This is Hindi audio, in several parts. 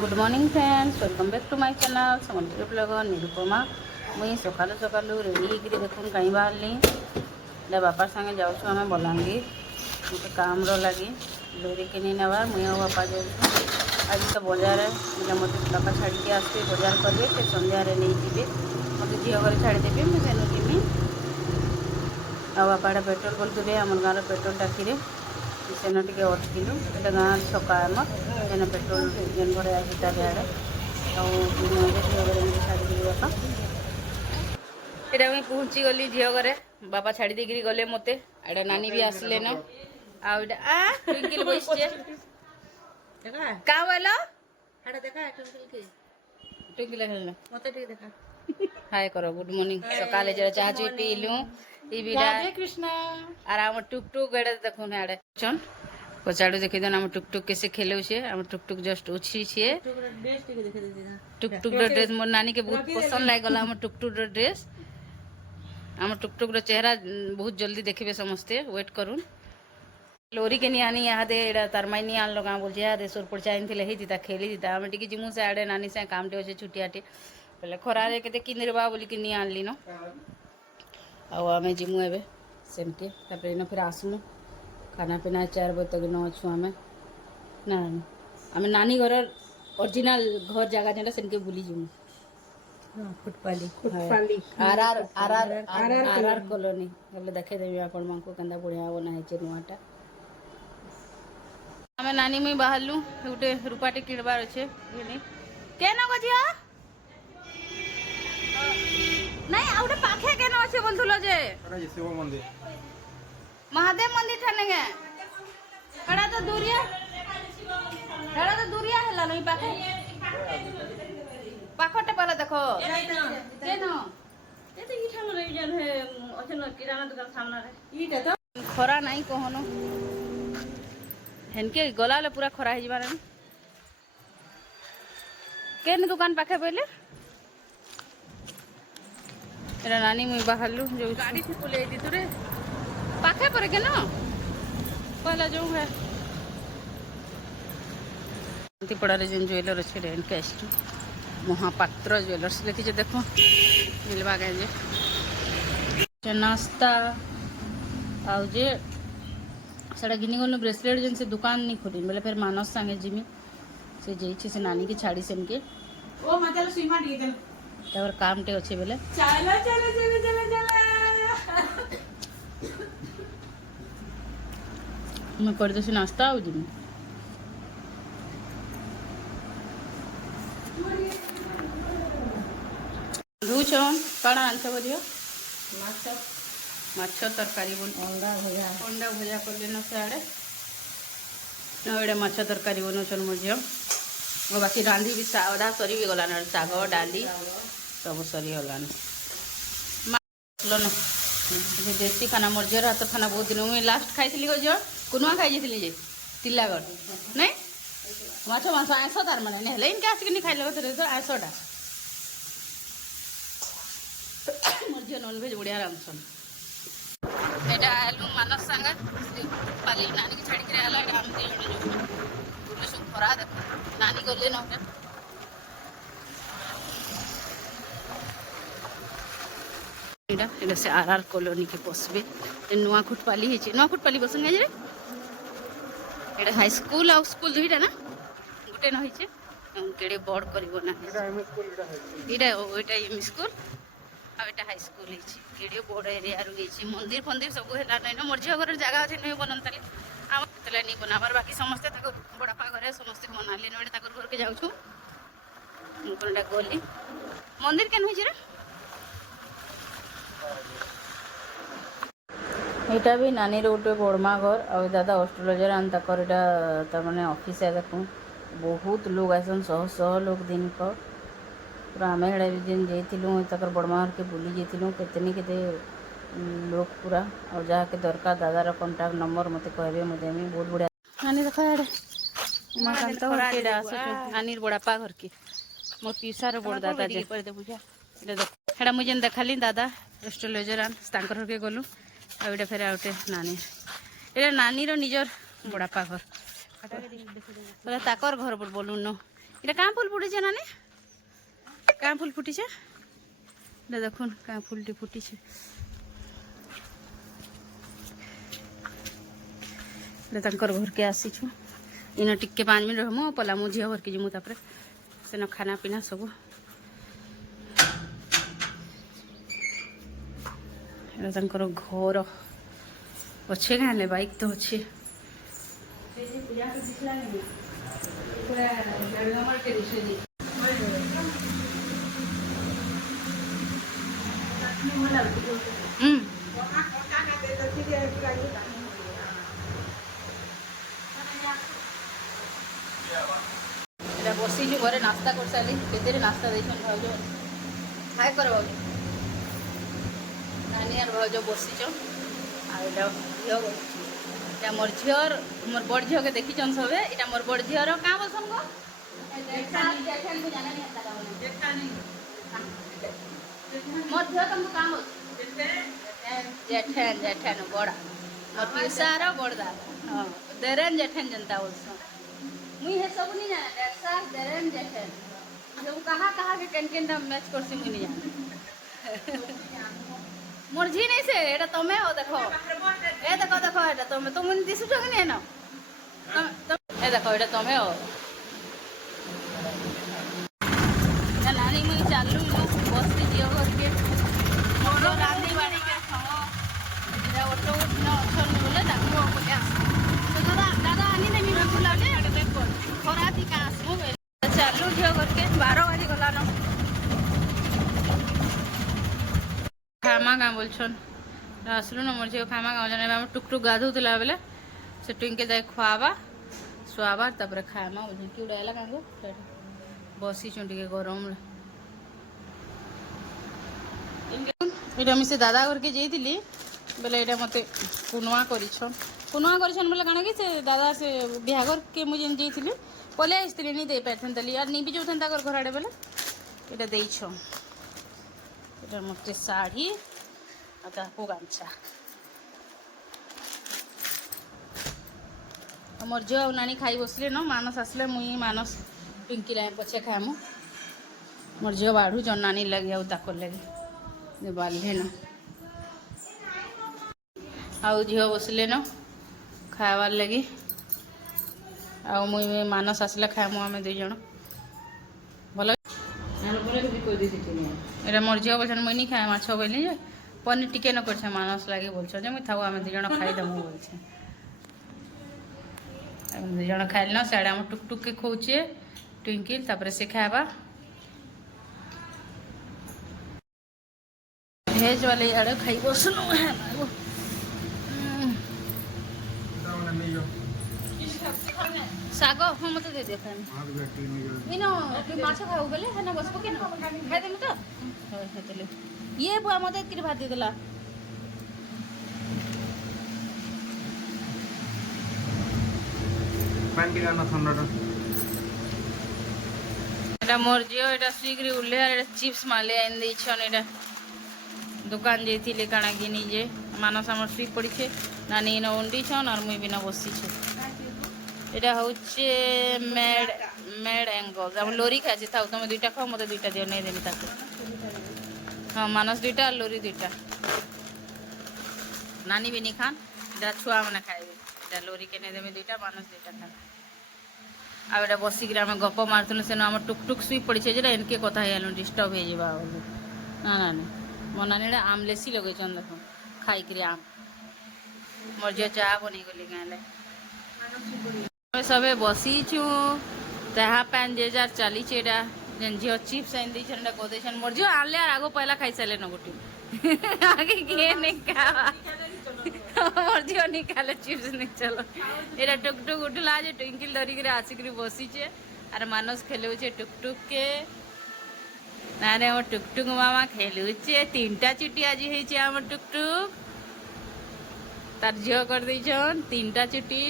Good morning friends, welcome back to my channel Sambalpur blogger Nirupama. मुई सकालू सकालू रेडी होकर देखून कहीं बाहरली इला बापा संगे जाऊँ आम बलांगीर गोटे काम लगी लोरी किनी नेबार मुई और बापा जाऊँ। आज तो बाजार मत बापा छाड़ी आसबे बाजार करेंगे फिर सन्धार नहीं जी मत झील घर छाड़देवी मुझे जीमी आ बापा पेट्रोल बोलते आम गाँव पेट्रोल टाकी सेन टे अटकिलु एटा गाँ छका आम सेन पेट्रोल जेन भरे आटा आड़े छाड़ी बापा एटा मुझे पहुँची गली झील घरे बापा छाड़ी देकर गले मत एटा नानी भी आसले न आकिल बसचे क्या बोल टुकिल हाय करो गुड मॉर्निंग सकाले जरा चाह चुई पीलु राधे कृष्णा आर आम टुकटुक एडे देखुन आड़े चन पचाड़ू देखी देन आम टुकटुक कैसे खेलु छे आम टुकटुक जस्ट उछि छे टुकटुक ड्रेस मोर नानी के बहुत पसंद लाग गला आम टुकटुक ड्रेस आम टुकटुक चेहरा बहुत जल्दी देखिबे समस्ते वेट करूँ लोरी के नहीं आनी यहाँ दे तार माई नहीं आन गाँ बोल यहाँ दे सोर पड़ चाहती होता खेली दीता आम टी जिमु से आड़े नानी से काम टे अच्छे छुट्टियाटे बोले खरारे के किनवा बोलिक नहीं आनली न आम जिमु ए सेनके इन फिर आसमु खाना पीना 4 बजे तक न अच्छु आम ना आम नानी घर ओरिजिनल घर जगह जेटा सेनके बुली जिमु फुटपाली आर कॉलोनी बोले देखेदेवी आपण मानक केंदा बढ़िया बना है नुआटा आम नानी मुई बाहरलु गोटे रूपाटे किणबार अच्छे के न गझिया नहीं आउटे पाखे के न अच्छे बोलथुलो जे शिव मंदिर महादेव मंदिर ठानेगे हड़ा तो दूरिया हला नहीं पाखे पाखटे पहले देखो के न ए तो ई ठानो रे जन है अच्छे न किराना दुकान सामने रे ई तो खरा नहीं कहनो हेनके गला पूरा खरा हो केन दुकान पाखे पहले एरा नानी मुई बाहरलु जो गाड़ी थी बोले दी तुरे पाखे पर के न पहला जो है पड़ा जेन ज्वेलर अच्छे रेन कैस्ट महापात्र ज्वेलर्स देखी देखो मिलवा गए नाश्ता आउ जे साड़ा घिनी गलु ब्रेसलेट जेन से दुकान नहीं खोली बोले फिर मानस संगे जिमी से जाइए से नानी की छाड़ी सेन के ओ मतलब सीमा दी दे तबर काम टे अच्छे बोले चला चला चला चला चला मैं कर दे नाश्ता हो जिमी धुचन कण आंसर बदियो माछ तरकारी अंडा भजा कर लेना सियाड़े माछ तरकारी बनाऊन मोर झील और बाकी रांधि भी अधा सरी भी गलान शाग डाली सब सरी गलान देसी खाना मोर झील हाथ खाना बहुत दिन मुझे लास्ट खाई गो झील कुनुआ खाई जे तिलागढ़ नहीं माछ मांस आइस तार मैंने इनके आसिक खाइल आइसटा मोर झील नॉनभेज बढ़िया रांधसन एटा आलू मानस संगा पाली नानी की छाड़ी के आला आम दे जो सब खरा देख नानी गले न एटा एटा से आर कॉलोनी के पसबे नुआ खुटपाली हे नुआ खुटपाली बसन जे एटा हाई स्कूल आ स्कूल दुईटा ना गोटे न होइचे केडे बोर्ड करिवो ना एटा ओटा एम स्कूल आटा हाई स्कूल है बड़ एरिया मंदिर फंदिर सब है ना मोर झील घर जगह अच्छे नहीं बनता आम नहीं बनाबार बाकी समस्ते बड़ापा घरे समस्ते बनाले घर के जाऊँ गली मंदिर के रे यहाँ भी नानी गोटे बड़मा घर आ दादा अस्ट्रोलॉजर आन तक ऑफिस है देखूँ बहुत लोग आसन शह शह लोग दिन को पूरा आम हेड़े जेन जाइलु बड़मा घर के बुली जाइलु केते लोग पूरा और जहाँ के दरकार दादार कंटाक्ट नंबर मत कहे मुझे बहुत बढ़िया नानी देख नानी बड़ापा घर के मो पीसार बड़ दादा हेड़ा मुझे देखाली दादा एस्ट्रोलॉजर आन घर के गलु आटे फेर आउटे नानी ये नानी निजर बड़ापा घर ताकर घर बोलू न এটা কাঁ ফুল ফুটিছে নানি কাঁ ফুল ফুটিছে এটা দেখুন কাঁ ফুলটি ফুটিছে এটা তাঙ্কর ঘরকে আসিছু ইনো টিকে 5 মিনিট রহমু পলা মু ঝিଅ ঘরকে ଯିମୁ ତାପରେ ସେନ ଖାନା ପିନା ସବୁ এটা ତାଙ୍କର ଘର ଅଛେ ଗାଁରେ ବାଇକ୍ ତ ଅଛି এটা বসিছু ঘরে নাস্তা করে সারি কেতে নাস্তা দিয়েছেন ভাউজ হাই করে ভাউজ নানি আর ভাউজ বসিছ আর এটা ঝিଅ বসিছি এটা মোর ঝিଅর মোর বড় ঝিଅকে দেখিছন সবে এটা মোর বড় ঝিଅর কাঁ বসন গো मोर झियो तुमको काम हो जेठन जेठन बड़ा मोर पिसार बड़दा हां देरन जेठन जनता बोलसो मुई हे सब नहीं जाने डेक्सा देरन जेठन जो कहां के केन मैच करसी मुई नहीं जाने मोर झी नहीं से एटा तमे हो देखो ए देखो एटा तमे तुम दिसु छ कि नहीं ना ए देखो एटा तमे हो नानी मुई चालू बस्ती झियो घर के मोर रांधी बाड़ी के खो इरा ऑटो न अछन बोले ताकू ओके आस तो दादा आनी नहीं मैं बुला ले देखो खराती का आसमु चालू झियो घर के 12 बजे गला न खामा का बोलछन आसलु न मोर झियो खामा का जने हम टुक टुक गाधु तला बेले से टुंके जाय खुआबा सुआबा तबरे खामा बोल कि उड़ाला कांगो बसी चुंडी के गरम এটা আমি সে দাদা ঘরকে যাইছিলি বেলে এটা মতে কুনুয়া করিছন বেলে কাଣା কি সে দাদা সে বিহাঘর কে মু যেন যাইছিলি পলে আসছিলি নি দেই পারছেন তালি আর নি বি যাউছেন তাকর ঘর আড়ে বেলে এটা দেইছ এটা মতে শাড়ি আর তাকু গামছা আমার ঝিଅ ଆଉ ନାନୀ ଖାଇ ବସିଲେ ନ ମାନସ ଆସିଲେ ମୁଇଁ ମାନସ ପିଙ୍କି ଲାଇ ପଛେ ଖାଇମୁ मोर झियो बाढ़ू जन नानी लगे आउ ताकर लगे जे बाल्हे न आउ झियो बसले न खावार लगी आउ मुई मानस आसले खाइमु आमे दुई जण भल एटा मोर झियो बोलछन मुई नी खाए माछ बोली जे पनीर टिके न करछे मानस लागे बोलछ जे मुई थाउ आमे दुई जण खाई दमु बोलछे दुई जण खाइल न साडे हम टुक टुक के खौछे ट्विंकिल तापर से खाबा भेज वाले अड़े खाई बसनु है साग हम मत दे दे खाने इनो माछ खाऊ बेले है ना बसबो के ना खाइ देम तो होय हेतले ये बुआ मदद कर भात दे देला पानी टिका ना ठंडा এটা মোর ঝিও এটা শীঘ্রই উল্লে আর এটা চিপস মালে আইন দিছন এটা दुकान जाइए काना घिनी जे मानस आम शुई पड़ी नानी इन उंडी छन और मुई बिना बसी यहाँ हूँ मेड मेड एंगल्स आम लोरी खाई था तुम दुईटा खाओ मत दुईटा दियो नहीं देनी ताको हाँ मानस दुईटा और लोरी दुईटा नानी भी नहीं खान इधर छुआ मैंने खाइबे इधर लोरी के नहीं देमी दुईटा मानस दुईटा खान अब एटा बसिक आम गप मारुलु से आम टुक टुक शुई पड़ी जे इनके कथा हो डिस्टर्ब हो जावा ना नानी मो नानी आमलेसी लगे देख खाई आम मोर झियो चाह बनी गली गाँव सबे बसीचु ताहा पैन जे जार चली जेन झियो चिप्स आन देछन कदेछन मोर झियो आनले आर आगो पहला खाई सारे न गोटी आगे किए नहीं खावा मोर झियो नहीं खाले चिप्स नहीं चलो एटा टुक टुक उठला जे ट्विंकिल धरिक आसिक बसीचे आर मानस खेलुचे टुक टुक के ना रे हम टुकटुक मामा खेलुचे 3टा चुटी आज होइचे हम टुकटुक तार झियो कर देछन 3टा चुटी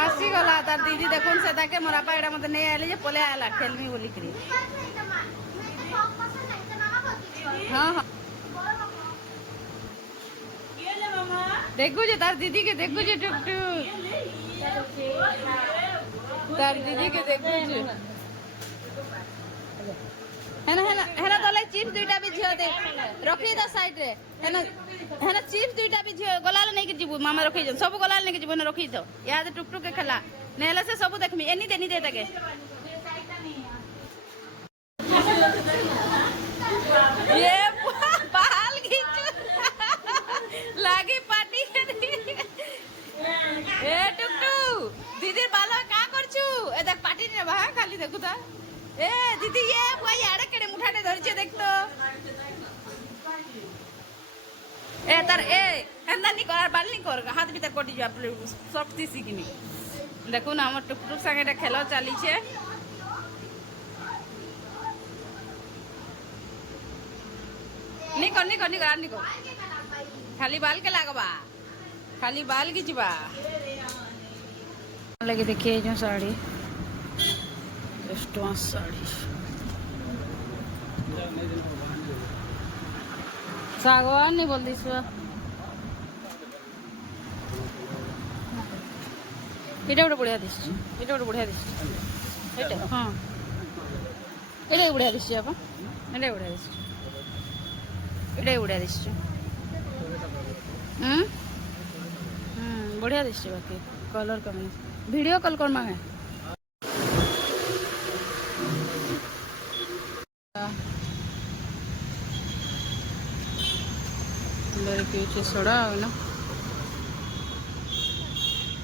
आसी गला तार दीदी देखुन से ताके मोरा पाएड़ा मते नहीं आले जे पले आला खेलमी बोली करी हां हां ये ले मामा देखो जे तार दीदी के देखो जे टुकटुक तार दीदी के देखो जे है ना तले चिप्स दुईटा भी झियो दे रखी द साइड रे है ना चिप्स दुईटा भी झियो गलाल नहीं के जीबू मामा रखी जन सब गलाल नहीं के जीबू ना रखी दो याद टुकटुक के खेला नेला से सब देखमी एनी दे तके ये बाल खींच लागी पार्टी के ए टुकटुक दीदी बाल का करछु ए देख पार्टी ने बा खाली देखु ता ए दीदी ये भाई आड़े केड़े मुठाटे धरछे देख तो ए तार ए हेंदा नी कर बाल नी कर हाथ भीतर कटी जा सॉफ्ट थी किनी देखो ना हमर टुकटुक संगे खेलो चली छे नी कर खाली बाल के लागबा खाली बाल की जीवा लगे देखिए जो साड़ी साड़ी सागवान नहीं बोल दिस এটা ওটা বড়িয়া দিচ্ছি এটা ওটা বড়িয়া দিচ্ছি এটা হ্যাঁ এটাই বড়িয়া দিচ্ছি আপা এটাই বড়িয়া দিচ্ছি এটাই বড়িয়া দিচ্ছি बढ़िया दिसছে बाकी कलर कॉम्बिनेशन वीडियो कॉल कर मांगे अंदर पीछे सोडा है ना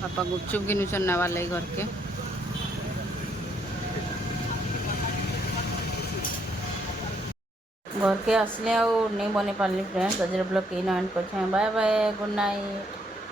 पापा गुपचुप गिनुचन ना वाले घर के घर के आसले नहीं बनी पार्ली फ्रेंड्स आज ब्लॉग कहीं एंड कर बाय बाय गुड नाइट।